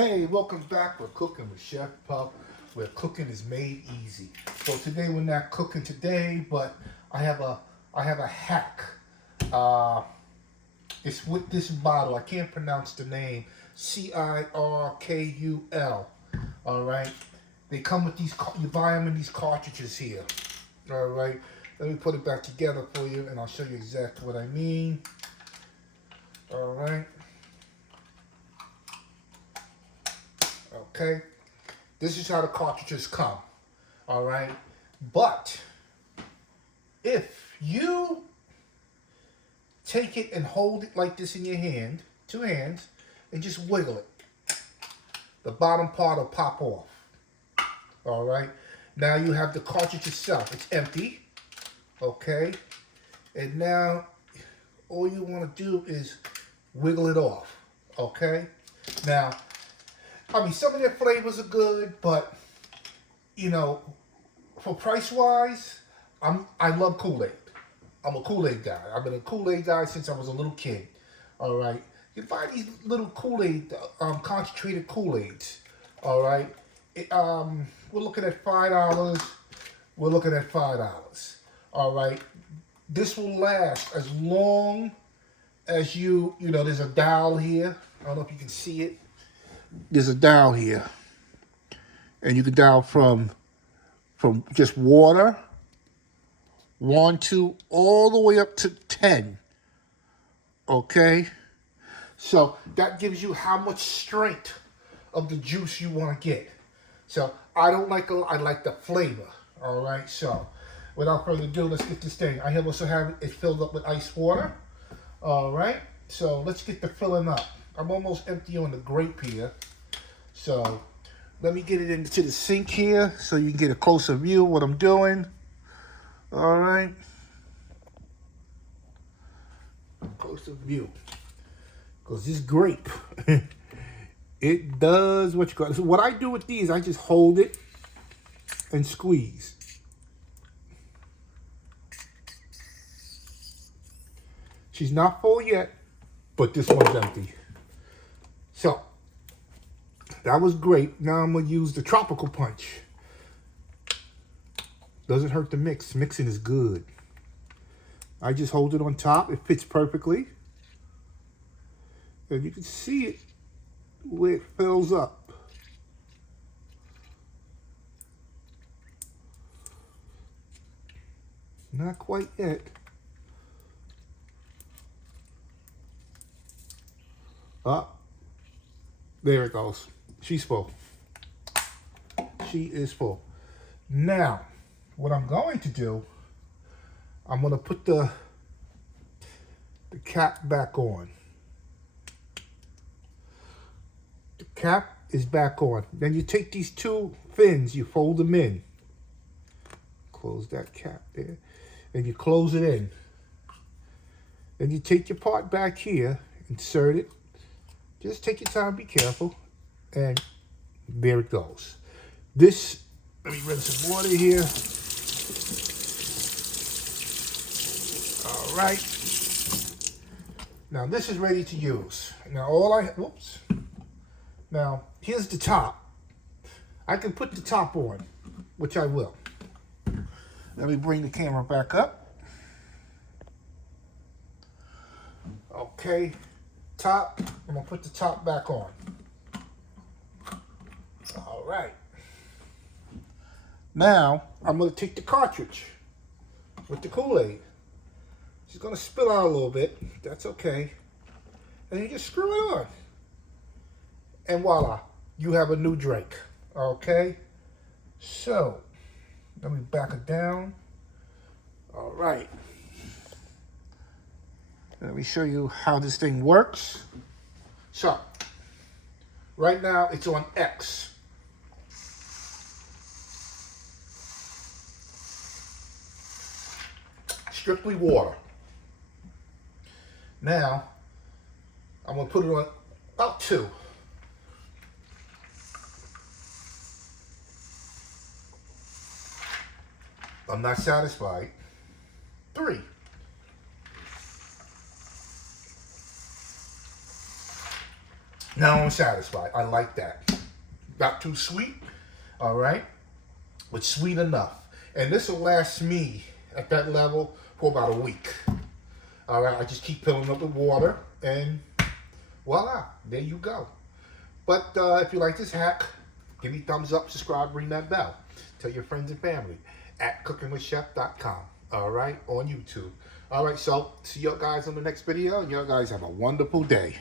Hey, welcome back. We're cooking with Chef Puff, where cooking is made easy. So today we're not cooking today, but I have a hack. Uh, it's with this bottle. I can't pronounce the name. Cirkul. All right. They come with these. You buy them in these cartridges here. All right. Let me put it back together for you, and I'll show you exactly what I mean. All right. Okay. This is how the cartridges come. All right. But if you take it and hold it like this in your hand, two hands, and just wiggle it, the bottom part will pop off. All right. Now you have the cartridge itself. It's empty. Okay. And now all you want to do is wiggle it off. Okay. Now, I mean, some of their flavors are good, but you know, for price wise, I love Kool-Aid. I'm a Kool-Aid guy. I've been a Kool-Aid guy since I was a little kid. All right, you buy these little Kool-Aid, concentrated Kool-Aids. All right, we're looking at $5. We're looking at $5. All right, this will last as long as you know. There's a dial here. I don't know if you can see it. There's a dial here, and you can dial from just water, 1, 2, all the way up to 10. Okay, so that gives you how much strength of the juice you want to get. So I like the flavor. All right, so without further ado, let's get this thing. I also have it filled up with ice water. All right, so let's get the filling up. I'm almost empty on the grape here. So let me get it into the sink here so you can get a closer view of what I'm doing. All right. Closer view. Because this grape, it does what you got. So what I do with these, I just hold it and squeeze. She's not full yet, but this one's empty. So that was great. Now I'm going to use the tropical punch. Doesn't hurt to mix. Mixing is good. I just hold it on top. It fits perfectly. And you can see it where it fills up. Not quite yet. Up. There it goes. She's full. She is full. Now, what I'm going to do, I'm going to put the cap back on. The cap is back on. Then you take these two fins, you fold them in. Close that cap there. And you close it in. Then you take your part back here, insert it. Just take your time, be careful. And there it goes. This, let me rinse some water here. All right. Now this is ready to use. Now whoops. Now here's the top. I can put the top on, which I will. Let me bring the camera back up. Okay. Top, I'm gonna put the top back on. All right. Now, I'm gonna take the cartridge with the Kool-Aid. It's gonna spill out a little bit, that's okay. And you just screw it on. And voila, you have a new drink, okay? So, let me back it down. All right. Let me show you how this thing works. So, right now it's on X. Strictly water. Now, I'm going to put it on about 2. I'm not satisfied. 3. Now I'm satisfied. I like that. Not too sweet, all right, but sweet enough. And this will last me at that level for about a week. All right, I just keep filling up with water, and voila, there you go. But if you like this hack, give me thumbs up, subscribe, ring that bell. Tell your friends and family at cookingwithchef.com. All right, on YouTube. All right, so see you guys on the next video, and you guys have a wonderful day.